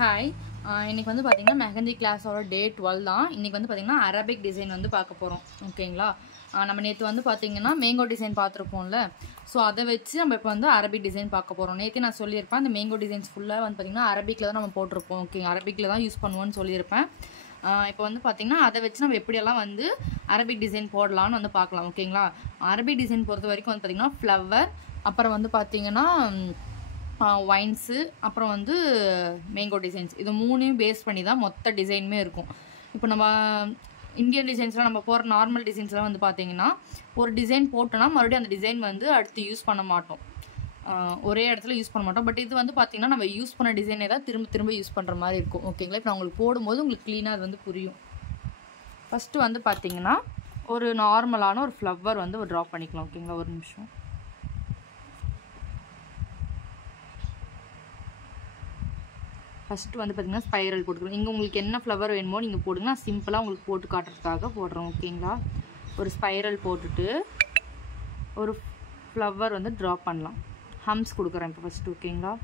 Hi இன்னைக்கு வந்து பார்த்தீங்கன்னா மெஹந்தி கிளாஸோட டே 12 தான். இன்னைக்கு வந்து பார்த்தீங்கன்னா அரபிக் டிசைன் வந்து பார்க்க போகிறோம். ஓகேங்களா? நம்ம நேற்று வந்து பார்த்தீங்கன்னா மேங்கோ டிசைன் பார்த்துருப்போம்ல. ஸோ அதை வச்சு நம்ம இப்போ வந்து அரபிக் டிசைன் பார்க்க போகிறோம். நேற்று நான் சொல்லியிருப்பேன் அந்த மேங்கோ டிசைன்ஸ் ஃபுல்லாக வந்து பார்த்தீங்கன்னா அரபிக்கில் தான் நம்ம போட்டிருப்போம். ஓகே, அரபிக்கில் தான் யூஸ் பண்ணுவோன்னு சொல்லியிருப்பேன். இப்போ வந்து பார்த்தீங்கன்னா அதை வச்சு நம்ம எப்படியெல்லாம் வந்து அரபிக் டிசைன் போடலான்னு வந்து பார்க்கலாம். ஓகேங்களா? அரபிக் டிசைன் பொறுத்த வரைக்கும் வந்து பார்த்தீங்கன்னா ஃப்ளவர், அப்புறம் வந்து பார்த்தீங்கன்னா வைன்ஸு, அப்புறம் வந்து மேங்கோ டிசைன்ஸ், இது மூணையும் பேஸ் பண்ணி தான் மொத்த டிசைனுமே இருக்கும். இப்போ நம்ம இந்தியன் டிசைன்ஸ்லாம் நம்ம போகிற நார்மல் டிசைன்ஸ்லாம் வந்து பார்த்தீங்கன்னா ஒரு டிசைன் போட்டோன்னா மறுபடியும் அந்த டிசைன் வந்து அடுத்து யூஸ் பண்ண மாட்டோம், ஒரே இடத்துல யூஸ் பண்ண மாட்டோம். பட் இது வந்து பார்த்தீங்கன்னா நம்ம யூஸ் பண்ண டிசைனே தான் திரும்ப திரும்ப யூஸ் பண்ணுற மாதிரி இருக்கும். ஓகேங்களா? இப்போ நான் உங்களுக்கு போடும்போது உங்களுக்கு க்ளீனாக அது வந்து புரியும். ஃபஸ்ட்டு வந்து பார்த்தீங்கன்னா ஒரு நார்மலான ஒரு ஃப்ளவர் வந்து ஒரு ட்ரா பண்ணிக்கலாம். ஓகேங்களா? ஒரு நிமிஷம். ஃபஸ்ட்டு வந்து பார்த்தீங்கன்னா ஸ்பைரல் போட்டுக்கிறோம். இங்கே உங்களுக்கு என்ன ஃப்ளவர் வேணுமோ நீங்கள் போடுங்க. நான் சிம்பிளாக உங்களுக்கு போட்டு காட்டுறதுக்காக போடுறோம். ஓகேங்களா? ஒரு ஸ்பைரல் போட்டுட்டு ஒரு ஃப்ளவர் வந்து ட்ரா பண்ணலாம். ஹம்ஸ் கொடுக்குறேன் இப்போ ஃபஸ்ட்டு. ஓகேங்களா?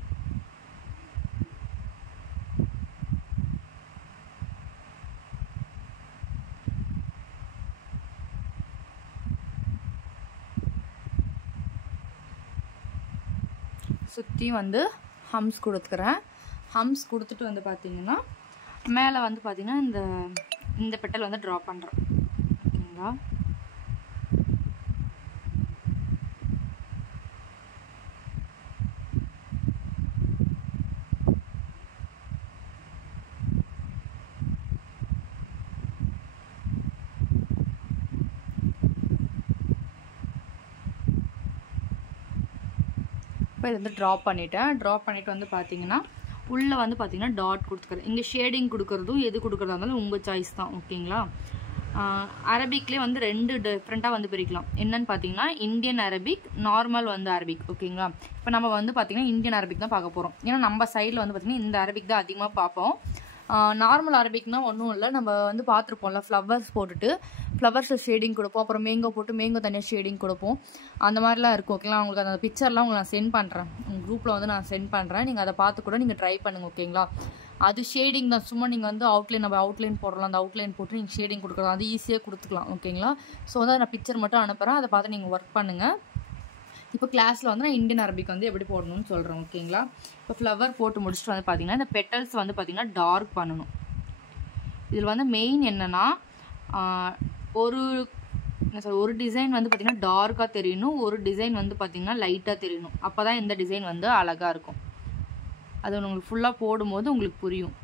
சுற்றி வந்து ஹம்ஸ் கொடுத்துக்கிறேன். ஹம்ஸ் கொடுத்துட்டு வந்து பார்த்தீங்கன்னா மேலே வந்து பார்த்தீங்கன்னா இந்த பெட்டல் வந்து ட்ரா பண்ணுறோம். ஓகேங்களா? இப்போ இது வந்து ட்ரா பண்ணிவிட்டு வந்து பார்த்தீங்கன்னா உள்ளே வந்து பார்த்தீங்கன்னா டாட் கொடுத்துக்கிறேன். இங்கே ஷேடிங் கொடுக்குறதும் எது கொடுக்குறதா இருந்தாலும் உங்கள் சாய்ஸ் தான். ஓகேங்களா? அரபிக்லேயே வந்து ரெண்டு டிஃப்ரெண்ட்டாக வந்து பிரிக்கலாம். என்னன்னு பார்த்தீங்கன்னா இந்தியன் அரபிக், நார்மல் வந்து அரபிக். ஓகேங்களா? இப்போ நம்ம வந்து பார்த்தீங்கன்னா இந்தியன் அரபிக் தான் பார்க்க போகிறோம். ஏன்னா நம்ம சைடில் வந்து பார்த்தீங்கன்னா இந்த அரபிக் தான் அதிகமாக பார்ப்போம். நார்மல் அரபிக்னா ஒன்றும் இல்லை, நம்ம வந்து பார்த்துருப்போம்ல, ஃப்ளவர்ஸ் போட்டுட்டு ஃப்ளவர்ஸில் ஷேடிங் கொடுப்போம், அப்புறம் மேங்கோ போட்டு மேங்கோ தனியாக ஷேடிங் கொடுப்போம், அந்த மாதிரிலாம் இருக்கும். ஓகேங்களா? உங்களுக்கு அந்த பிக்சர்லாம் உங்களுக்கு நான் சென்ட் பண்ணுறேன், உங்கள் குரூப்பில் வந்து நான் சென்ட் பண்ணுறேன். நீங்கள் அதை பார்த்து கூட நீங்கள் ட்ரை பண்ணுங்கள். ஓகேங்களா? அது ஷேடிங் தான், சும்மா நீங்கள் வந்து நம்ம அவுட்லைன் போடலாம், அந்த அவுட்லைன் போட்டு நீங்கள் ஷேடிங் கொடுக்கலாம், அது ஈஸியாக கொடுத்துக்கலாம். ஓகேங்களா? ஸோ வந்து நான் பிக்சர் மட்டும் அனுப்புகிறேன், அதை பார்த்து நீங்கள் ஒர்க் பண்ணுங்கள். இப்போ கிளாஸில் வந்து நான் இந்தியன் அரபிக் வந்து எப்படி போடணும்னு சொல்கிறேன். ஓகேங்களா? இப்போ ஃப்ளவர் போட்டு முடிச்சுட்டு வந்து பார்த்தீங்கன்னா இந்த பெட்டல்ஸ் வந்து பார்த்தீங்கன்னா டார்க் பண்ணணும். இதில் வந்து மெயின் என்னென்னா ஒரு டிசைன் வந்து பார்த்திங்கன்னா டார்க்காக தெரியணும், ஒரு டிசைன் வந்து பார்த்திங்கன்னா லைட்டாக தெரியணும். அப்போ தான் இந்த டிசைன் வந்து அழகாக இருக்கும். அது உங்களுக்கு ஃபுல்லாக போடும்போது உங்களுக்கு புரியும்.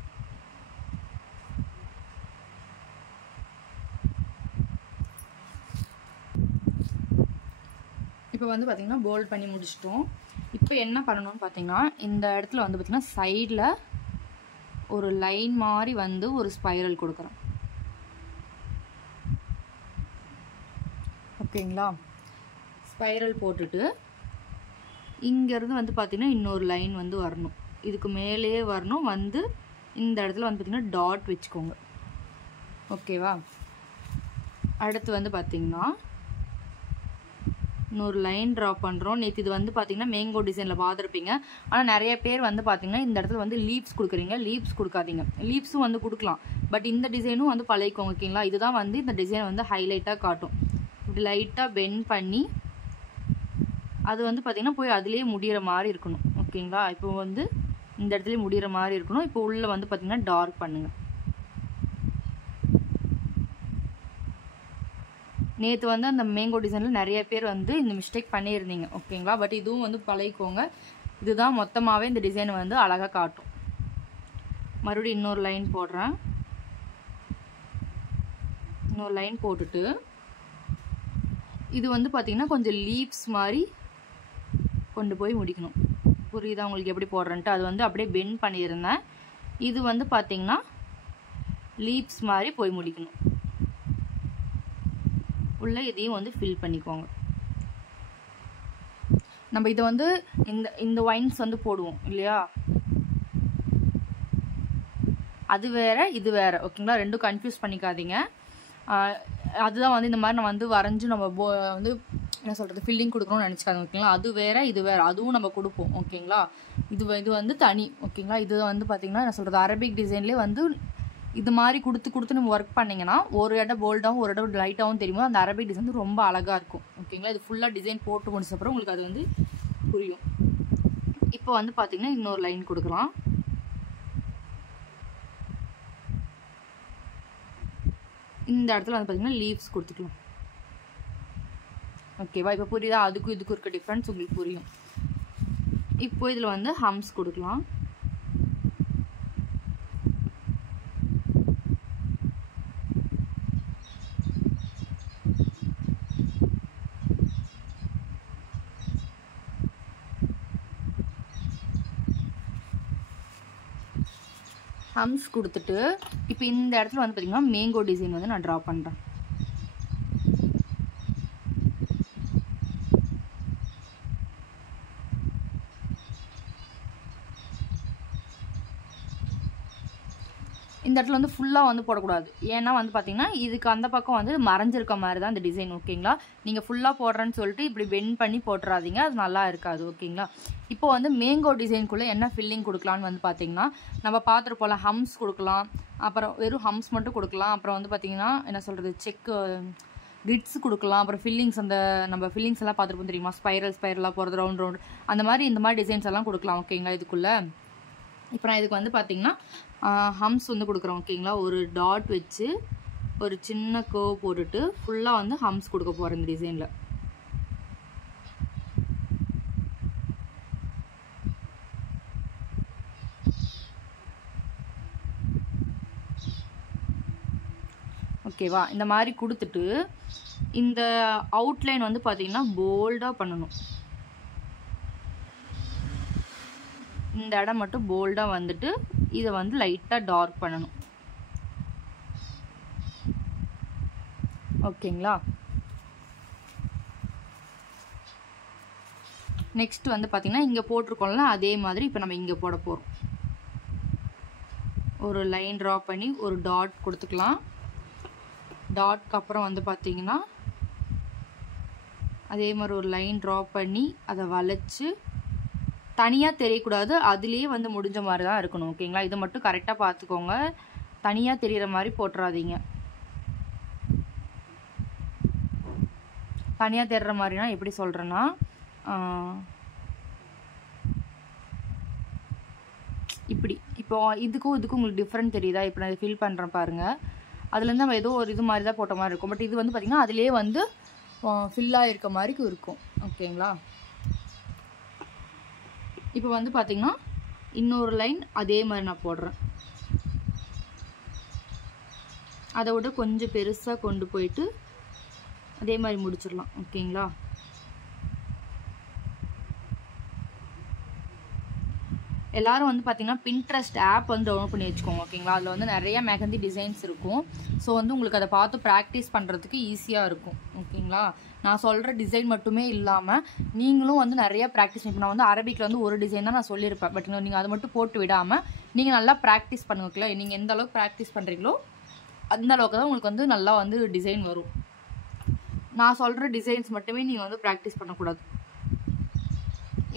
இப்போ வந்து பார்த்திங்கன்னா போல்ட் பண்ணி முடிச்சிட்டோம். இப்போ என்ன பண்ணணும்னு பார்த்தீங்கன்னா இந்த இடத்துல வந்து பார்த்திங்கன்னா சைடில் ஒரு லைன் மாதிரி வந்து ஒரு ஸ்பைரல் கொடுக்குறேன். ஓகேங்களா? ஸ்பைரல் போட்டுட்டு இங்கேருந்து வந்து பார்த்திங்கன்னா இன்னொரு லைன் வந்து வரணும், இதுக்கு மேலேயே வரணும். வந்து இந்த இடத்துல வந்து பார்த்திங்கன்னா டாட் வச்சுக்கோங்க. ஓகேவா? அடுத்து வந்து பார்த்திங்கன்னா இன்னொரு லைன் ட்ரா பண்ணுறோம். நேற்று இது வந்து பார்த்தீங்கன்னா மேங்கோ டிசைனில் பார்த்துருப்பீங்க. ஆனால் நிறைய பேர் வந்து பார்த்தீங்கன்னா இந்த இடத்துல வந்து லீவ்ஸ் கொடுக்குறீங்க. லீவ்ஸ் கொடுக்காதீங்க, லீவ்ஸும் வந்து கொடுக்கலாம், பட் இந்த டிசைனும் வந்து பழகிக்கோங்க. ஓகேங்களா? இதுதான் வந்து இந்த டிசைன் வந்து ஹைலைட்டாக காட்டும். இப்படி லைட்டாக பெண்ட் பண்ணி அது வந்து பார்த்தீங்கன்னா போய் அதுலேயே முடிகிற மாதிரி இருக்கணும். ஓகேங்களா? இப்போ வந்து இந்த இடத்துலேயே முடிகிற மாதிரி இருக்கணும். இப்போ உள்ளே வந்து பார்த்தீங்கன்னா டார்க் பண்ணுங்கள். நேற்று வந்து அந்த மேங்கோ டிசைனில் நிறைய பேர் வந்து இந்த மிஸ்டேக் பண்ணியிருந்தீங்க. ஓகேங்களா? பட் இதுவும் வந்து பழகிக்கோங்க. இதுதான் மொத்தமாகவே இந்த டிசைன் வந்து அழகாக காட்டும். மறுபடியும் இன்னொரு லைன் போடுறேன். இன்னொரு லைன் போட்டுட்டு இது வந்து பார்த்திங்கன்னா கொஞ்சம் லீவ்ஸ் மாதிரி கொண்டு போய் முடிக்கணும். புரியுதா உங்களுக்கு எப்படி போடுறேன்ட்டு? அது வந்து அப்படியே பெண்ட் பண்ணியிருந்தேன். இது வந்து பார்த்திங்கன்னா லீவ்ஸ் மாதிரி போய் முடிக்கணும். உள்ள இதையும் வந்து ஃபில் பண்ணிக்கோங்க. நம்ம இதை வந்து இந்த வைன்ஸ் வந்து போடுவோம் இல்லையா, அது வேற இது வேற. ஓகேங்களா? ரெண்டும் கன்ஃபியூஸ் பண்ணிக்காதீங்க. அதுதான் வந்து இந்த மாதிரி நான் வந்து வரைஞ்சி நம்ம வந்து என்ன சொல்கிறது ஃபில்லிங் கொடுக்கணும்னு நினச்சிக்காங்க ஓகேங்களா. அது வேறு இது வேறு, அதுவும் நம்ம கொடுப்போம் ஓகேங்களா. இது வந்து தனி ஓகேங்களா. இது வந்து பார்த்திங்கன்னா என்ன சொல்கிறது அரபிக் டிசைன்லேயே வந்து இது மாதிரி கொடுத்து நம்ம ஒர்க் பண்ணிங்கன்னா ஒரு இடம் போல்டாகவும் ஒரு இடம் லைட்டாகவும் தெரியுமோ அந்த அரபிக் டிசைன் வந்து ரொம்ப அழகாக இருக்கும் ஓகேங்களா. இது ஃபுல்லாக டிசைன் போட்டு முடிச்சப்பறம் உங்களுக்கு அது வந்து புரியும். இப்போ வந்து பார்த்திங்கன்னா இன்னொரு லைன் கொடுக்கலாம். இந்த இடத்துல வந்து பார்த்திங்கன்னா லீவ்ஸ் கொடுத்துக்கலாம் ஓகேவா. இப்போ புரியுதா, அதுக்கும் இதுக்கும் இருக்க டிஃப்ரென்ஸ் உங்களுக்கு புரியும். இப்போ இதில் வந்து ஹம்ஸ் கொடுக்கலாம். ஹம்ஸ் கொடுத்துட்டு இப்போ இந்த இடத்துல வந்து பார்த்திங்கன்னா மேங்கோ டிசைன் வந்து நான் ட்ரா பண்ணுறேன். இந்த இடத்துல வந்து ஃபுல்லாக வந்து போடக்கூடாது. ஏன்னா வந்து பார்த்திங்கன்னா இதுக்கு அந்த பக்கம் வந்து மறைஞ்சிருக்க மாதிரி தான் இந்த டிசைன் ஓகேங்களா. நீங்கள் ஃபுல்லாக போடுறேன்னு சொல்லிட்டு இப்படி பெண்ட் பண்ணி போட்டுறாதீங்க, அது நல்லா இருக்காது ஓகேங்களா. இப்போ வந்து மேங்கோ டிசைனுக்குள்ளே என்ன ஃபில்லிங் கொடுக்கலான்னு வந்து பார்த்திங்கன்னா நம்ம பார்த்துருப்போம்ல ஹம்ஸ் கொடுக்கலாம், அப்புறம் வெறும் ஹம்ஸ் மட்டும் கொடுக்கலாம், அப்புறம் வந்து பார்த்திங்கன்னா என்ன சொல்கிறது கிட்ஸ் கொடுக்கலாம், அப்புறம் ஃபில்லிங்ஸ் அந்த நம்ம ஃபில்லிங்ஸ் எல்லாம் பார்த்துருப்போம் தெரியுமா, ஸ்பைரலாக போகிறது ரவுண்ட் அந்த மாதிரி இந்த மாதிரி டிசைன்ஸ் எல்லாம் கொடுக்கலாம் ஓகேங்களா இதுக்குள்ளே. இப்போ நான் இதுக்கு வந்து பார்த்திங்கன்னா ஹம்ஸ் வந்து கொடுக்குறோம் ஓகேங்களா. ஒரு டாட் வச்சு ஒரு சின்ன கர்வ் போட்டுட்டு ஃபுல்லாக வந்து ஹம்ஸ் கொடுக்க போகிறேன் இந்த டிசைனில். ஓகேவா. இந்த மாதிரி கொடுத்துட்டு இந்த அவுட்லைன் வந்து பார்த்திங்கன்னா போல்டாக பண்ணணும். இந்த இடம் மட்டும் போல்டாக வந்துட்டு இதை வந்து லைட்டாக டார்க் பண்ணணும் ஓகேங்களா. நெக்ஸ்ட் வந்து பார்த்திங்கன்னா இங்கே போட்டிருக்கோம்ல அதே மாதிரி இப்போ நம்ம இங்கே போட போகிறோம். ஒரு லைன் ட்ரா பண்ணி ஒரு டாட் கொடுத்துக்கலாம். டாட்க்கு அப்புறம் வந்து பார்த்திங்கன்னா அதே மாதிரி ஒரு லைன் ட்ரா பண்ணி அதை வளைச்சு தனியாக தெரியக்கூடாது, அதுலேயே வந்து முடிஞ்ச மாதிரி தான் இருக்கணும் ஓகேங்களா. இதை மட்டும் கரெக்டாக பார்த்துக்கோங்க, தனியாக தெரிகிற மாதிரி போட்டுறாதீங்க. தனியாக தெரிகிற மாதிரினா எப்படி சொல்கிறேன்னா இப்படி இப்போ இதுக்கும் உங்களுக்கு டிஃப்ரெண்ட் தெரியுதா. இப்போ நான் ஃபீல் பண்ணுறேன் பாருங்கள், அதுலேருந்து நம்ம ஏதோ ஒரு இது மாதிரி தான் போட்ட மாதிரி இருக்கும். பட் இது வந்து பார்த்திங்கன்னா அதிலே வந்து ஃபில்லாக இருக்க மாதிரி இருக்கும் ஓகேங்களா. இப்போ வந்து பார்த்திங்கன்னா இன்னொரு லைன் அதே மாதிரி நான் போடுறேன். அதை விட கொஞ்சம் பெருசாக கொண்டு போயிட்டு அதே மாதிரி முடிச்சிடலாம் ஓகேங்களா. எல்லாரும் வந்து பார்த்திங்கன்னா பின்ட்ரெஸ்ட் ஆப் வந்து டவுன்லோட் பண்ணி வச்சுக்கோங்க ஓகேங்களா. அதில் வந்து நிறைய மெஹந்தி டிசைன்ஸ் இருக்கும். ஸோ வந்து உங்களுக்கு அதை பார்த்து ப்ராக்டிஸ் பண்ணுறதுக்கு ஈஸியாக இருக்கும் ஓகேங்களா. நான் சொல்கிற டிசைன் மட்டுமே இல்லாமல் நீங்களும் வந்து நிறைய ப்ராக்டிஸ் இப்போ நான் வந்து அரபிக்கில் வந்து ஒரு டிசைன் தான் நான் சொல்லியிருப்பேன். பட் நீங்கள் அதை மட்டும் போட்டு விடாமல் நீங்கள் நல்லா ப்ராக்டிஸ் பண்ணுவீங்களா. நீங்கள் எந்த அளவுக்கு ப்ராக்டிஸ் பண்ணுறீங்களோ அந்த அளவுக்கு தான் உங்களுக்கு வந்து நல்லா வந்து டிசைன் வரும். நான் சொல்கிற டிசைன்ஸ் மட்டுமே நீங்கள் வந்து ப்ராக்டிஸ் பண்ணக்கூடாது.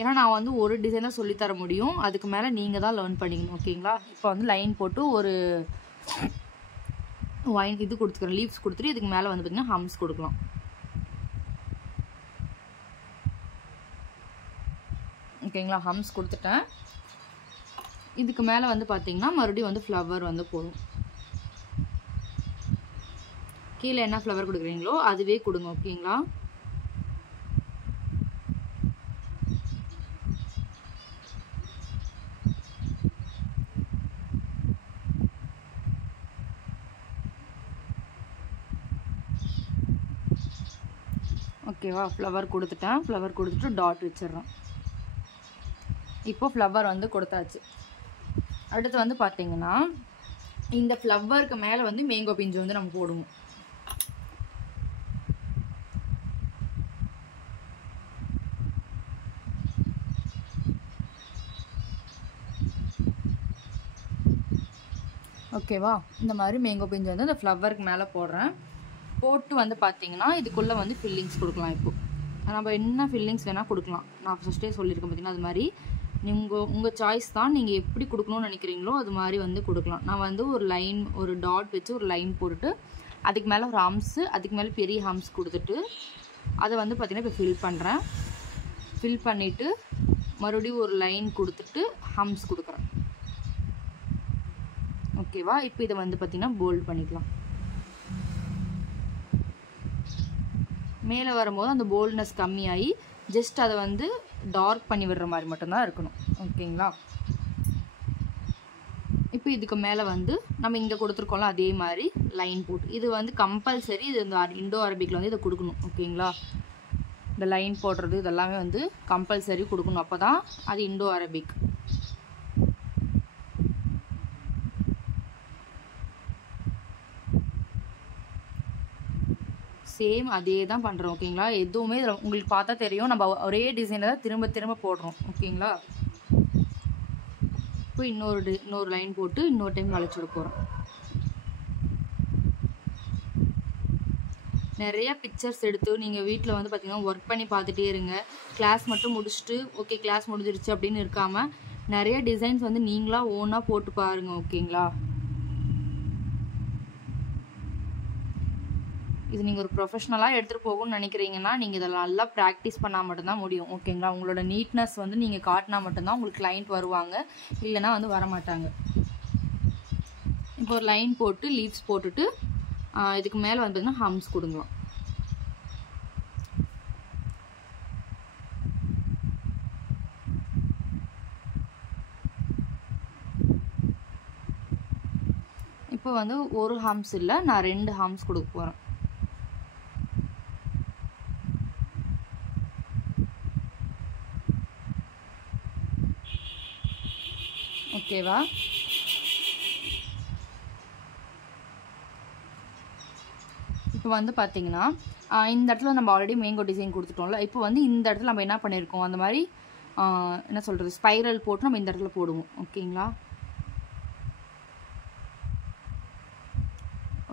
ஏன்னா நான் வந்து ஒரு டிசைன் தான் சொல்லித்தர முடியும், அதுக்கு மேலே நீங்கள் தான் லேர்ன் பண்ணிக்கணும் ஓகேங்களா. இப்போ வந்து லைன் போட்டு ஒரு இது கொடுத்துக்கிறேன், லீவ்ஸ் கொடுத்துட்டு இதுக்கு மேலே வந்து பார்த்திங்கன்னா ஹம்ஸ் கொடுக்கலாம் ஓகேங்களா. ஹம்ஸ் கொடுத்துட்டேன். இதுக்கு மேலே வந்து பார்த்திங்கன்னா மறுபடியும் வந்து ஃப்ளவர் வந்து போடும். கீழே என்ன ஃப்ளவர் கொடுக்குறீங்களோ அதுவே கொடுங்க ஓகேங்களா. ஓகேவா. ஃப்ளவர் கொடுத்துட்டேன். ஃப்ளவர் கொடுத்துட்டு டாட் வச்சிடுறேன். இப்போ ஃப்ளவர் வந்து கொடுத்தாச்சு. அடுத்து வந்து பார்த்திங்கன்னா இந்த ஃப்ளவருக்கு மேலே வந்து மேங்கோ பிஞ்சு வந்து நம்ம போடுவோம். ஓகேவா. இந்த மாதிரி மேங்கோ பிஞ்சு வந்து இந்த ஃப்ளவருக்கு மேலே போடுறேன். போட்டு வந்து பார்த்திங்கன்னா இதுக்குள்ளே வந்து ஃபில்லிங்ஸ் கொடுக்கலாம். இப்போ நம்ம என்ன ஃபில்லிங்ஸ் வேணால் கொடுக்கலாம். நான் ஃபஸ்ட்டே சொல்லியிருக்கேன் பார்த்தீங்கன்னா, அது மாதிரி உங்கள் சாய்ஸ் தான். நீங்கள் எப்படி கொடுக்கணும்னு நினைக்கிறீங்களோ அது மாதிரி வந்து கொடுக்கலாம். நான் வந்து ஒரு லைன், ஒரு டாட் வச்சு ஒரு லைன் போட்டுட்டு அதுக்கு மேலே ஒரு ஹம்ஸு, அதுக்கு மேலே பெரிய ஹம்ஸ் கொடுத்துட்டு அதை வந்து பார்த்திங்கன்னா இப்போ ஃபில் பண்ணுறேன். ஃபில் பண்ணிவிட்டு மறுபடியும் ஒரு லைன் கொடுத்துட்டு ஹம்ஸ் கொடுக்குறேன். ஓகேவா? இப்போ இதை வந்து பார்த்திங்கன்னா போல்ட் பண்ணிக்கலாம். மேலே வரும்போது அந்த போல்ட்னஸ் கம்மியாகி ஜஸ்ட் அதை வந்து டார்க் பண்ணி விடுற மாதிரி மட்டும்தான் இருக்கணும். ஓகேங்களா? இப்போ இதுக்கு மேலே வந்து நம்ம இங்கே கொடுத்துருக்கோம்ல அதே மாதிரி லைன் போட்டு, இது வந்து கம்பல்சரி இது இந்த இண்டோ அரபிக்கில் வந்து இதை கொடுக்கணும். ஓகேங்களா? இந்த லைன் போடுறது இதெல்லாமே வந்து கம்பல்சரி கொடுக்கணும். அப்போ தான் அது இண்டோ அரபிக். சேம் அதே தான் பண்ணுறோம். ஓகேங்களா? எதுவுமே இதில் உங்களுக்கு பார்த்தா தெரியும், நம்ம ஒரே டிசைனை தான் திரும்ப திரும்ப போடுறோம். ஓகேங்களா? இப்போ இன்னொரு லைன் போட்டு இன்னொரு டைம் வளைச்சி விட போகிறோம். நிறையா பிக்சர்ஸ் எடுத்து நீங்கள் வீட்டில் வந்து பார்த்திங்கன்னா ஒர்க் பண்ணி பார்த்துட்டே இருங்க. கிளாஸ் மட்டும் முடிச்சுட்டு ஓகே கிளாஸ் முடிஞ்சிருச்சு அப்படின்னு இருக்காமல் நிறைய டிசைன்ஸ் வந்து நீங்களாக ஓனாக போட்டு பாருங்கள். ஓகேங்களா? இது நீங்கள் ஒரு ப்ரொஃபஷ்னலாக எடுத்துகிட்டு போகணும்னு நினைக்கிறீங்கன்னா நீங்கள் இதில் நல்லா ப்ராக்டிஸ் பண்ணால் மட்டும்தான் முடியும். ஓகேங்களா? உங்களோட நீட்னஸ் வந்து நீங்கள் காட்டினா மட்டும்தான் உங்களுக்கு கிளைண்ட் வருவாங்க, இல்லைனா வந்து வரமாட்டாங்க. இப்போ ஒரு லைன் போட்டு லீவ்ஸ் போட்டுட்டு இதுக்கு மேலே வந்து பார்த்தீங்கன்னா ஹம்ஸ் கொடுங்கலாம். இப்போ வந்து ஒரு ஹம்ஸ் இல்லை, நான் 2 ஹம்ஸ் கொடுக்க போகிறேன். ஓகேவா? இப்போ வந்து பார்த்தீங்கன்னா இந்த இடத்துல நம்ம ஆல்ரெடி மேங்கோ டிசைன் கொடுத்துட்டோம்ல. இப்போ வந்து இந்த இடத்துல நம்ம என்ன பண்ணியிருக்கோம், அந்த மாதிரி என்ன சொல்கிறது ஸ்பைரல் போட்டு நம்ம இந்த இடத்துல போடுவோம். ஓகேங்களா?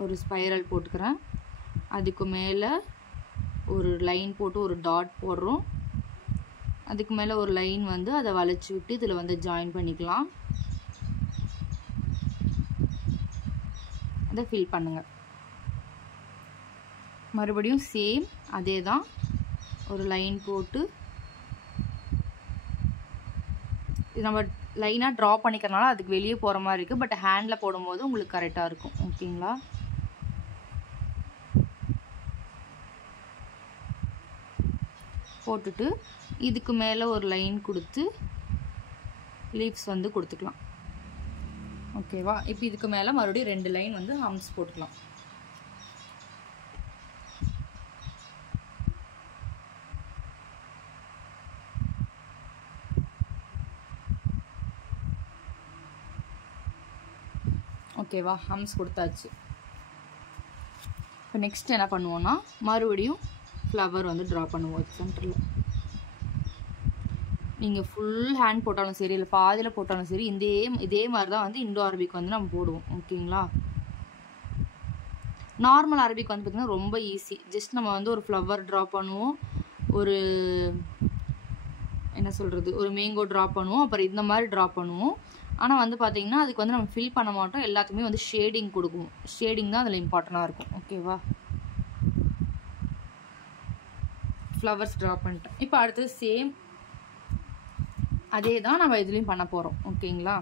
ஒரு ஸ்பைரல் போட்டுக்கிறேன். அதுக்கு மேலே ஒரு லைன் போட்டு ஒரு டாட் போடுறோம். அதுக்கு மேலே ஒரு லைன் வந்து அதை வளைச்சி விட்டு இதில் வந்து ஜாயின் பண்ணிக்கலாம். அதை ஃபில் பண்ணுங்கள். மறுபடியும் சேம் அதே தான், ஒரு லைன் போட்டு இது நம்ம லைனாக ட்ரா பண்ணிக்கிறனால அதுக்கு வெளியே போகிற மாதிரி இருக்குது. பட் ஹேண்டில் போடும்போது உங்களுக்கு கரெக்டாக இருக்கும். ஓகேங்களா? போட்டுட்டு இதுக்கு மேலே ஒரு லைன் கொடுத்து லீவ்ஸ் வந்து கொடுத்துக்கலாம். ஓகேவா? இப்போ இதுக்கு மேலே மறுபடியும் 2 லைன் வந்து ஹம்ஸ் போட்டுக்கலாம். ஓகேவா? ஹம்ஸ் கொடுத்தாச்சு. இப்போ நெக்ஸ்ட் என்ன பண்ணுவோன்னா மறுபடியும் ஃப்ளவர் வந்து ட்ரா பண்ணுவோம் சென்டரில். நீங்கள் ஃபுல் ஹேண்ட் போட்டாலும் சரி இல்லை பாதியில் போட்டாலும் சரி இதே மாதிரி தான் வந்து இண்டோ அரபிக் வந்து நம்ம போடுவோம். ஓகேங்களா? நார்மல் அரபிக் வந்து பார்த்திங்கன்னா ரொம்ப ஈஸி. ஜஸ்ட் நம்ம வந்து ஒரு ஃப்ளவர் ட்ரா பண்ணுவோம், ஒரு என்ன சொல்கிறது ஒரு மேங்கோ ட்ரா பண்ணுவோம், அப்புறம் இந்த மாதிரி ட்ரா பண்ணுவோம். ஆனால் வந்து பார்த்திங்கன்னா அதுக்கு வந்து நம்ம ஃபில் பண்ண மாட்டோம், எல்லாத்துக்குமே வந்து ஷேடிங் கொடுக்குவோம். ஷேடிங் தான் அதில் இம்பார்ட்டண்ட்டாக இருக்கும். ஓகேவா? ஃப்ளவர்ஸ் ட்ரா பண்ணிட்டேன். இப்போ அடுத்தது சேம் அதே தான் நம்ம இதுலேயும் பண்ண போகிறோம். ஓகேங்களா?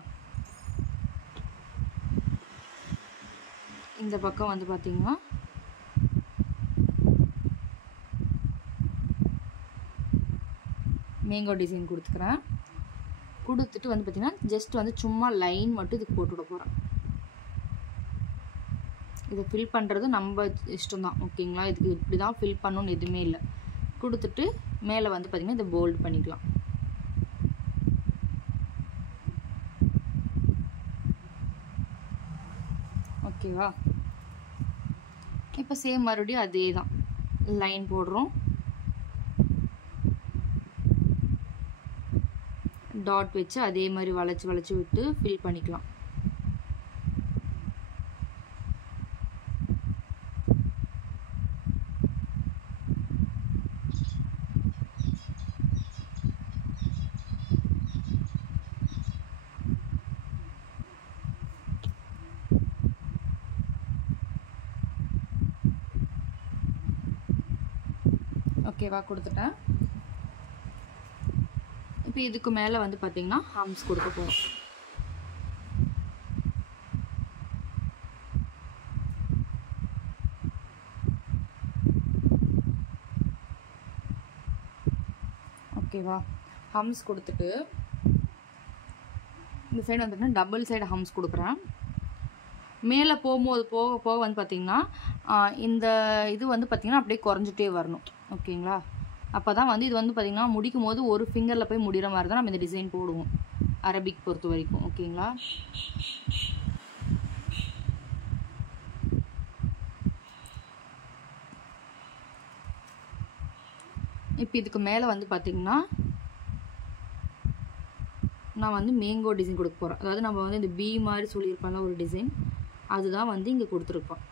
இந்த பக்கம் வந்து பார்த்திங்கன்னா மேங்கோ டிசைன் கொடுத்துக்கிறேன். கொடுத்துட்டு வந்து பார்த்திங்கன்னா ஜஸ்ட் வந்து சும்மா லைன் மட்டும் இதுக்கு போட்டுவிட போகிறேன். இதை ஃபில் பண்ணுறது நம்ம இஷ்டம் தான். ஓகேங்களா? இதுக்கு இப்படி தான் ஃபில் பண்ணணும்னு எதுவுமே இல்லை. கொடுத்துட்டு மேலே வந்து பார்த்திங்கன்னா இதை போல்ட் பண்ணிக்கலாம். ஓகேவா? இப்போ சேம் மறுபடியும் அதே தான் லைன் போடுறோம், டாட் வச்சு அதே மாதிரி வளைச்சி விட்டு ஃபில் பண்ணிக்கலாம். ஓகேவா, கொடுத்துட்டேன். இப்போ இதுக்கு மேலே வந்து பார்த்தீங்கன்னா ஹம்ஸ் கொடுக்க போகிறோம். ஓகேவா, ஹம்ஸ் கொடுத்துட்டு இந்த சைடு வந்துட்டு டபுள் சைடு ஹம்ஸ் கொடுக்குறேன். மேலே போகும்போது போக போக வந்து பார்த்திங்கன்னா இந்த இது வந்து பார்த்திங்கன்னா அப்படியே குறைஞ்சிட்டே வரணும். ஓகேங்களா, அப்போ தான் வந்து இது வந்து பார்த்திங்கன்னா முடிக்கும் போது ஒரு ஃபிங்கரில் போய் முடிகிற மாதிரி தான் நம்ம இந்த டிசைன் போடுவோம் அரபிக் பொறுத்த வரைக்கும். ஓகேங்களா, இப்போ இதுக்கு மேலே வந்து பார்த்திங்கன்னா நான் வந்து மேங்கோ டிசைன் கொடுக்க போகிறேன். அதாவது நம்ம வந்து இந்த பி மாதிரி சொல்லியிருப்போம்ல ஒரு டிசைன், அதுதான் வந்து இங்கே கொடுத்துருப்போம்.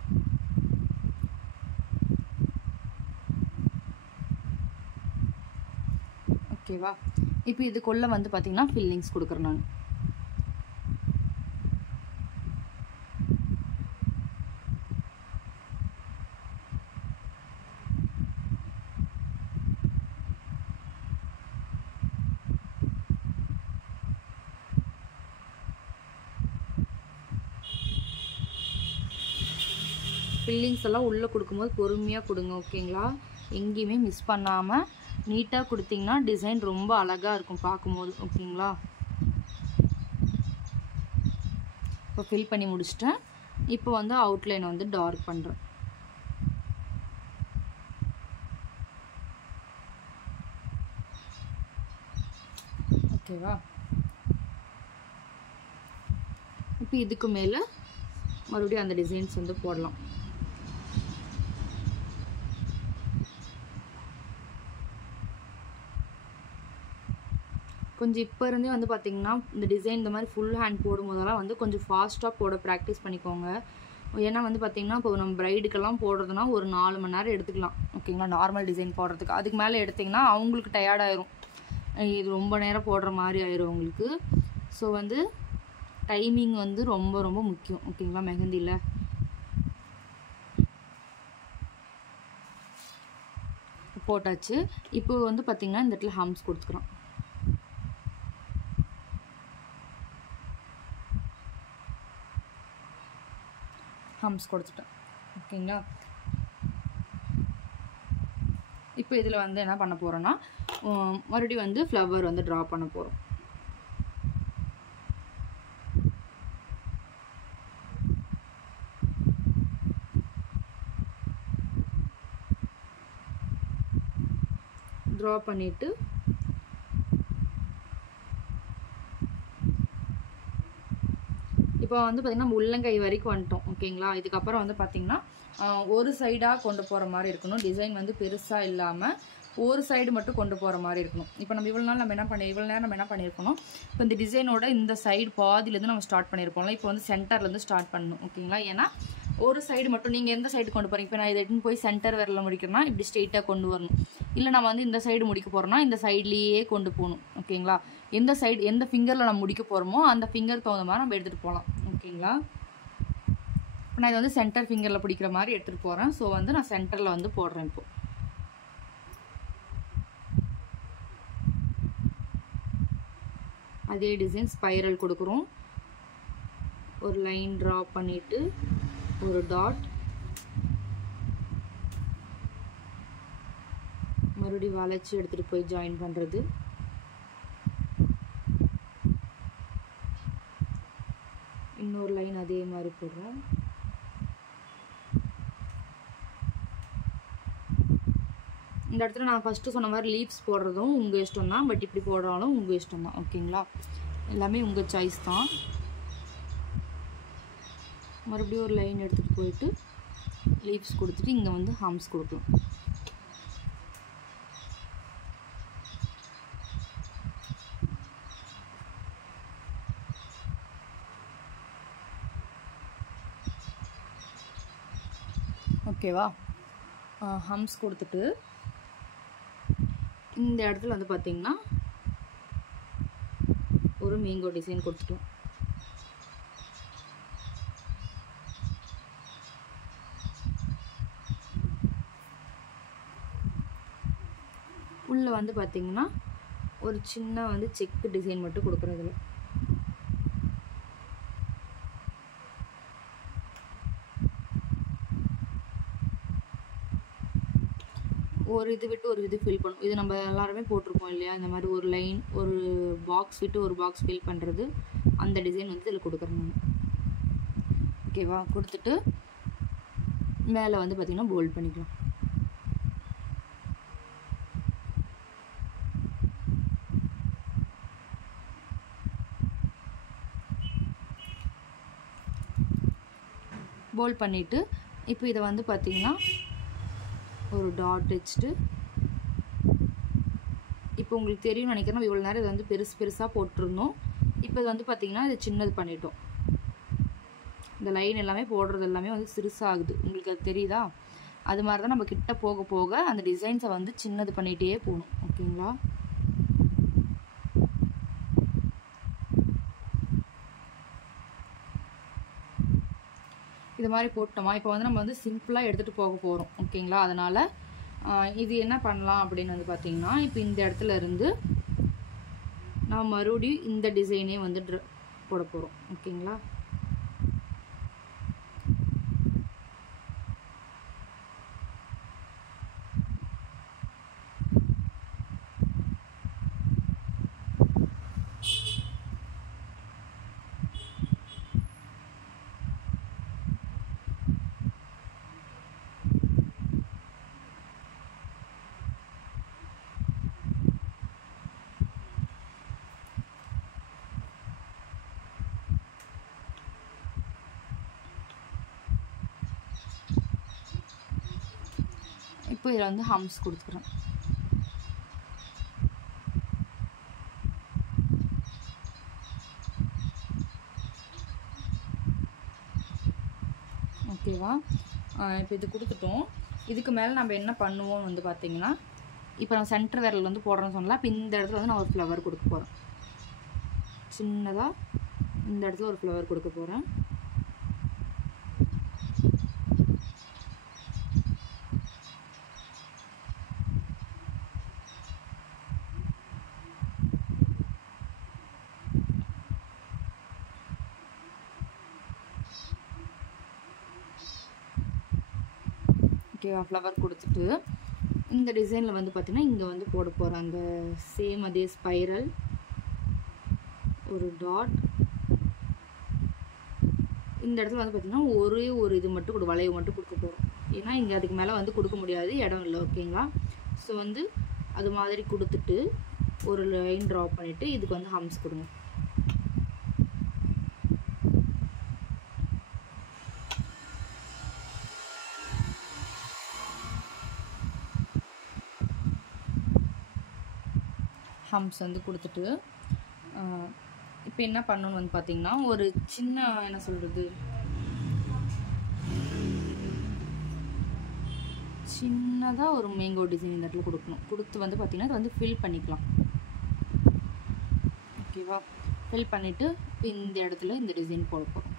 ஓகேவா, இப்போ இதுக்குள்ளே வந்து பார்த்திங்கன்னா ஃபில்லிங்ஸ் கொடுக்குறேன் நான். ஃபில்லிங்ஸ் எல்லாம் உள்ளே கொடுக்கும்போது பொறுமையாக கொடுங்க. ஓகேங்களா, எங்கேயுமே மிஸ் பண்ணாமல் நீட்டாக கொடுத்தீங்கன்னா டிசைன் ரொம்ப அழகாக இருக்கும் பார்க்கும்போது. ஓகேங்களா, இப்போ ஃபில் பண்ணி முடிச்சிட்டேன். இப்போ வந்து அவுட்லைனை வந்து டார்க் பண்ணுறேன். ஓகேவா, இப்போ இதுக்கு மேலே மறுபடியும் அந்த டிசைன்ஸ் வந்து போடலாம். கொஞ்சம் இப்போ இருந்தே வந்து பார்த்திங்கன்னா இந்த டிசைன் இந்த மாதிரி ஃபுல் ஹேண்ட் போடும்போதெல்லாம் வந்து கொஞ்சம் ஃபாஸ்ட்டாக போட ப்ராக்டிஸ் பண்ணிக்கோங்க. ஏன்னா வந்து பார்த்திங்கன்னா இப்போ நம்ம ப்ரைடுக்கெல்லாம் போடுறதுனா ஒரு 4 மணி நேரம் எடுத்துக்கலாம். ஓகேங்களா, நார்மல் டிசைன் போடுறதுக்கு. அதுக்கு மேலே எடுத்திங்கன்னா அவங்களுக்கு டயர்டாயிரும், இது ரொம்ப நேரம் போடுற மாதிரி ஆயிரும் அவங்களுக்கு. ஸோ வந்து டைமிங் வந்து ரொம்ப ரொம்ப முக்கியம். ஓகேங்களா, மெஹந்தியில் போட்டாச்சு. இப்போ வந்து பார்த்திங்கன்னா இந்த இடத்துல ஹம்ஸ் கொடுத்துக்கிறோம். ஹம்ஸ் கொடுத்துட்டேன். ஓகேங்களா, இப்போ இதில் வந்து என்ன பண்ண போகிறோன்னா மறுபடியும் வந்து ஃப்ளவர் வந்து ட்ரா பண்ண போகிறோம். ட்ரா பண்ணிவிட்டு இப்போ வந்து பார்த்திங்கன்னா நம்ம உள்ளங்கை வரைக்கும் வந்துட்டோம். ஓகேங்களா, இதுக்கப்புறம் வந்து பார்த்திங்கன்னா ஒரு சைடாக கொண்டு போகிற மாதிரி இருக்கணும். டிசைன் வந்து பெருசாக இல்லாமல் ஒரு சைடு மட்டும் கொண்டு போகிற மாதிரி இருக்கணும். இப்போ நம்ம இவ்வளோ நேரம் நம்ம என்ன பண்ணியிருக்கணும், இப்போ இந்த டிசைனோட இந்த சைடு பாதியிலேருந்து நம்ம ஸ்டார்ட் பண்ணியிருப்போம்ல, இப்போ வந்து சென்டர்லேருந்து ஸ்டார்ட் பண்ணணும். ஓகேங்களா, ஏன்னா ஒரு சைடு மட்டும் நீங்கள் எந்த சைடு கொண்டு போகிறீங்க, இப்போ நான் இதை எடுத்துன்னு போய் சென்டர் வரல முடிக்கிறேன்னா இப்படி ஸ்ட்ரெயிட்டாக கொண்டு வரணும். இல்லை நம்ம வந்து இந்த சைடு முடிக்க போகிறோன்னா இந்த சைட்லேயே கொண்டு போகணும். ஓகேங்களா, எந்த சைடு எந்த ஃபிங்கரில் நம்ம முடிக்க போகிறோமோ அந்த ஃபிங்கர் தகுந்த மாதிரி நம்ம எடுத்துகிட்டு போகலாம். ஓகேங்களா, இப்போ நான் இதை வந்து சென்டர் ஃபிங்கரில் பிடிக்கிற மாதிரி எடுத்துகிட்டு போகிறேன். ஸோ வந்து நான் சென்டரில் வந்து போடுறேன். இப்போ அதே டிசைன் ஸ்பைரல் கொடுக்குறோம். ஒரு லைன் ட்ரா பண்ணிவிட்டு ஒரு டாட், மறுபடியும் வளைச்சி எடுத்துகிட்டு போய் ஜாயின் பண்ணுறது. இன்னொரு லைன் அதே மாதிரி போடுறோம். இந்த இடத்துல நான் ஃபஸ்ட்டு சொன்ன மாதிரி லீவ்ஸ் போடுறதும் உங்கள் இஷ்டம் தான், பட் இப்படி போடுறாலும் உங்கள் இஷ்டம் தான். ஓகேங்களா, எல்லாமே உங்கள் சாய்ஸ் தான். மறுபடியும் ஒரு லைன் எடுத்துகிட்டு போயிட்டு லீவ்ஸ் கொடுத்துட்டு இங்கே வந்து ஹம்ஸ் கொடுக்கலாம். ஓகேவா, ஹம்ஸ் கொடுத்துட்டு இந்த இடத்துல வந்து பார்த்திங்கன்னா ஒரு மேங்கோ டிசைன் கொடுத்துட்டோம். உள்ளே வந்து பார்த்திங்கன்னா ஒரு சின்ன வந்து செக்கு டிசைன் மட்டும் கொடுக்குறதுல. ஒரு இது விட்டு ஒரு இது ஃபில் பண்ணும். இது நம்ம எல்லாருமே போட்டிருப்போம் இல்லையா, இந்த மாதிரி ஒரு லைன் ஒரு பாக்ஸ் விட்டு ஒரு பாக்ஸ் ஃபில் பண்ணுறது, அந்த டிசைன் வந்து இதில் கொடுக்குறேன் நான். ஓகேவா? கொடுத்துட்டு மேலே வந்து பார்த்திங்கன்னா போல்ட் பண்ணிக்கலாம். போல்ட் பண்ணிவிட்டு இப்போ இதை வந்து பார்த்திங்கன்னா ஒரு டாட் வச்சுட்டு, இப்போ உங்களுக்கு தெரியும்னு நினைக்கிறேன், இவ்வளோ நேரம் இது வந்து பெருசாக போட்டிருந்தோம். இப்போ இது வந்து பார்த்திங்கன்னா இது சின்னது பண்ணிட்டோம். இந்த லைன் எல்லாமே போடுறது எல்லாமே வந்து சிறுசாகுது, உங்களுக்கு அது தெரியுதா? அது மாதிரி தான் நம்ம கிட்ட போக போக அந்த டிசைன்ஸை வந்து சின்னது பண்ணிகிட்டே போகணும். ஓகேங்களா? இது மாதிரி போட்டோமா, இப்போ வந்து நம்ம வந்து சிம்பிளாக எடுத்துகிட்டு போக போகிறோம். ஓகேங்களா? அதனால் இது என்ன பண்ணலாம் அப்படின்னு வந்து பார்த்திங்கன்னா, இப்போ இந்த இடத்துல இருந்து நான் மறுபடியும் இந்த டிசைனே வந்து போட போகிறோம். ஓகேங்களா? இப்போ இதில் வந்து ஹம்ஸ் கொடுத்துக்கிறேன். ஓகேவா? இப்போ இது கொடுத்துட்டோம். இதுக்கு மேலே நம்ம என்ன பண்ணுவோம்னு வந்து பார்த்திங்கன்னா, இப்போ நான் சென்டர் விரல் வந்து போடுறேன்னு சொன்னல, இப்போ இந்த இடத்துல வந்து நான் ஒரு ஃப்ளவர் கொடுக்க போகிறேன். சின்னதாக இந்த இடத்துல ஒரு ஃப்ளவர் கொடுக்க போகிறேன். ஓகேவா? ஃப்ளவர் கொடுத்துட்டு இந்த டிசைனில் வந்து பார்த்திங்கன்னா இங்கே வந்து போட போகிறேன் அந்த சேம் அதே ஸ்பைரல், ஒரு டாட். இந்த இடத்துல வந்து பார்த்திங்கன்னா ஒரே ஒரு இது மட்டும் வளைவு மட்டும் கொடுக்க போகிறோம். ஏன்னா இங்கே அதுக்கு மேலே வந்து கொடுக்க முடியாது, இடம் இல்லை. ஓகேங்களா? ஸோ வந்து அது மாதிரி கொடுத்துட்டு ஒரு லைன் ட்ரா பண்ணிவிட்டு இதுக்கு வந்து ஹம்ஸ் கொடுங்க. ஹம்ஸ் வந்து கொடுத்துட்டு இப்போ என்ன பண்ணணும்னு வந்து பார்த்திங்கன்னா, ஒரு சின்ன என்ன சொல்கிறது, சின்னதாக ஒரு மேங்கோ டிசைன் இந்த இடத்துல கொடுக்கணும். கொடுத்து வந்து பார்த்திங்கன்னா இது வந்து ஃபில் பண்ணிக்கலாம். ஓகேவா? ஃபில் பண்ணிவிட்டு இந்த இடத்துல இந்த டிசைன் போட போகிறோம்.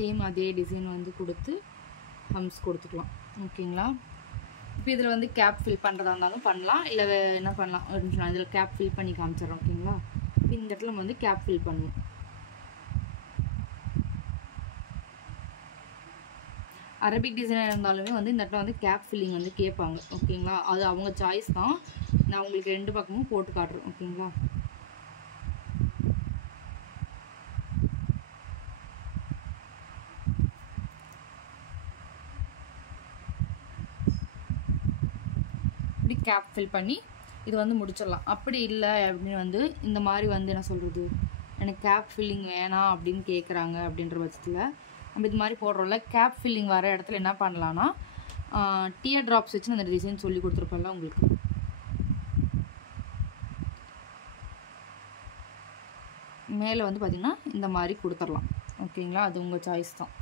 சேம் அதே டிசைன் வந்து கொடுத்து ஹம்ஸ் கொடுத்துக்கலாம். ஓகேங்களா? இப்போ இதில் வந்து கேப் ஃபில் பண்ணுறதா இருந்தாலும் பண்ணலாம், இல்லை என்ன பண்ணலாம், ஒரு நிமிஷம் நான் இதில் கேப் ஃபில் பண்ணி காமிச்சிடறேன். ஓகேங்களா? இப்போ இந்த இடத்துல நம்ம வந்து கேப் ஃபில் பண்ணுவோம். அரபிக் டிசைனாக இருந்தாலுமே வந்து இந்த இடத்துல வந்து கேப் ஃபில்லிங் வந்து கேட்பாங்க. ஓகேங்களா? அது அவங்க சாய்ஸ் தான். நான் உங்களுக்கு ரெண்டு பக்கமும் போட்டு காட்டுறேன். ஓகேங்களா? இப்படி கேப் ஃபில் பண்ணி இது வந்து முடிச்சிடலாம். அப்படி இல்லை அப்படின்னு வந்து இந்த மாதிரி வந்து என்ன சொல்கிறது, எனக்கு கேப் ஃபில்லிங் வேணாம் அப்படின்னு கேட்குறாங்க அப்படின்ற பட்சத்தில் நம்ம இது மாதிரி போடுறோம்ல, கேப் ஃபில்லிங் வர இடத்துல என்ன பண்ணலான்னா, டியர் ட்ராப்ஸ் வச்சு அந்த டிசைன் சொல்லி கொடுத்துருப்பேன்ல உங்களுக்கு, மேலே வந்து பார்த்திங்கன்னா இந்த மாதிரி கொடுத்துடலாம். ஓகேங்களா? அது உங்கள் சாய்ஸ் தான்.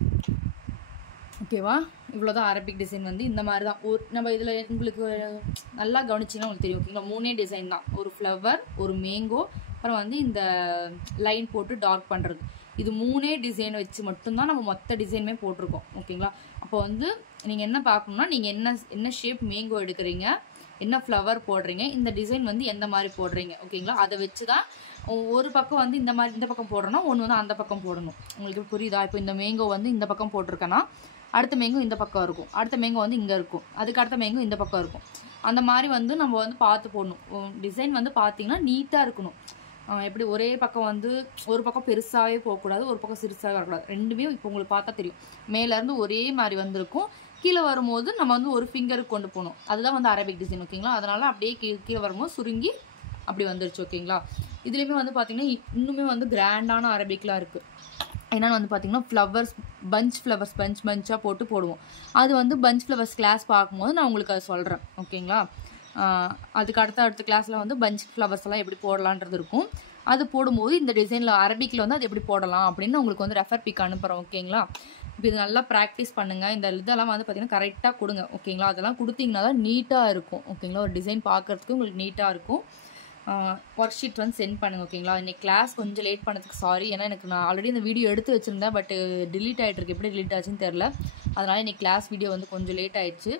ஓகேவா? இவ்வளோதான் அரபிக் டிசைன் வந்து இந்த மாதிரி தான். நம்ம இதில் உங்களுக்கு நல்லா கவனிச்சிங்கன்னா உங்களுக்கு தெரியும். ஓகேங்களா? 3 டிசைன் தான். ஒரு ஃப்ளவர், ஒரு மேங்கோ, அப்புறம் வந்து இந்த லைன் போட்டு டார்க் பண்ணுறது. இது 3 டிசைன் வச்சு மட்டும்தான் நம்ம மொத்த டிசைனுமே போட்டிருக்கோம். ஓகேங்களா? அப்போ வந்து நீங்கள் என்ன பார்க்கணுன்னா, நீங்கள் என்ன ஷேப் மேங்கோ எடுக்கிறீங்க, என்ன ஃப்ளவர் போடுறீங்க, இந்த டிசைன் வந்து எந்த மாதிரி போடுறீங்க. ஓகேங்களா? அதை வச்சு தான் ஒரு பக்கம் வந்து இந்த மாதிரி இந்த பக்கம் போடுறோன்னா ஒன்று வந்து அந்த பக்கம் போடணும். உங்களுக்கு புரியுதா? இப்போ இந்த மேங்கோ வந்து இந்த பக்கம் போட்டிருக்கேன்னா அடுத்த மேங்கோ இந்த பக்கம் இருக்கும், அடுத்த மேங்கோ வந்து இங்கே இருக்கும், அதுக்கு அடுத்த மேங்கோ இந்த பக்கம் இருக்கும். அந்த மாதிரி வந்து நம்ம வந்து பார்த்து போடணும். டிசைன் வந்து பார்த்தீங்கன்னா நீட்டாக இருக்கணும். எப்படி ஒரே பக்கம் வந்து ஒரு பக்கம் பெருசாகவே போகக்கூடாது, ஒரு பக்கம் சிறுசாகவே வரக்கூடாது. ரெண்டுமே இப்போ உங்களுக்கு பார்த்தா தெரியும். மேலேருந்து ஒரே மாதிரி வந்திருக்கும், கீழே வரும்போது நம்ம வந்து ஒரு ஃபிங்கருக்கு கொண்டு போகணும். அதுதான் வந்து அரபிக் டிசைன். ஓகேங்களா? அதனால் அப்படியே கீழே வரும்போது சுருங்கி அப்படி வந்துருச்சு. ஓகேங்களா? இதுலேயுமே வந்து பார்த்திங்கன்னா இன்னுமே வந்து கிராண்டான அரபிக்லாம் இருக்குது. என்னென்னு வந்து பார்த்திங்கன்னா ஃப்ளவர்ஸ், பஞ்ச் ஃப்ளவர்ஸ் பஞ்சாக போட்டு போடுவோம். அது வந்து பஞ்ச் ஃப்ளவர்ஸ் கிளாஸ் பார்க்கும்போது நான் உங்களுக்கு அதை சொல்கிறேன். ஓகேங்களா? அதுக்கு அடுத்த கிளாஸில் வந்து பஞ்ச் ஃப்ளவர்ஸ் எல்லாம் எப்படி போடலான்றது இருக்கும். அது போடும்போது இந்த டிசைனில் அரபிக்கில் வந்து அது எப்படி போடலாம் அப்படின்னு உங்களுக்கு வந்து ரெஃபர் பிக் அனுப்புகிறோம். ஓகேங்களா? இப்போ இது நல்லா ப்ராக்டிஸ் பண்ணுங்கள். இந்த இதெல்லாம் வந்து பார்த்திங்கன்னா கரெக்டாக கொடுங்க. ஓகேங்களா? அதெல்லாம் கொடுத்தீங்கன்னா தான் நீட்டாக இருக்கும். ஓகேங்களா? ஒரு டிசைன் பார்க்குறதுக்கு உங்களுக்கு நீட்டாக இருக்கும். ஒர்க் ஷீட் வந்து சென்ட் பண்ணுங்கள். ஓகேங்களா? இன்றைக்கி கிளாஸ் கொஞ்சம் லேட் பண்ணதுக்கு சாரி. ஏன்னா எனக்கு நான் ஆல்ரெடி இந்த வீடியோ எடுத்து வச்சுருந்தேன், பட் டிலீட் ஆகிட்டுருக்கு. எப்படி டிலீட் ஆச்சுன்னு தெரில. அதனால் இன்றைக்கி கிளாஸ் வீடியோ வந்து கொஞ்சம் லேட் ஆகிடுச்சு.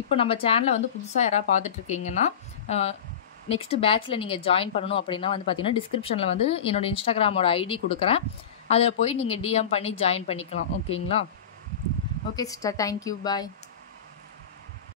இப்போ நம்ம சேனலை வந்து புதுசாக யாராவது பார்த்துட்ருக்கீங்கன்னா நெக்ஸ்ட் பேட்ச்சில் நீங்கள் ஜாயின் பண்ணணும் அப்படின்னா வந்து பார்த்தீங்கன்னா டிஸ்கிரிப்ஷனில் வந்து என்னோடய இன்ஸ்டாகிராமோட ஐடி கொடுக்குறேன். அதில் போய் நீங்கள் டிஎம் பண்ணி ஜாயின் பண்ணிக்கலாம். ஓகேங்களா? ஓகே சிஸ்டர், தேங்க்யூ, பாய்.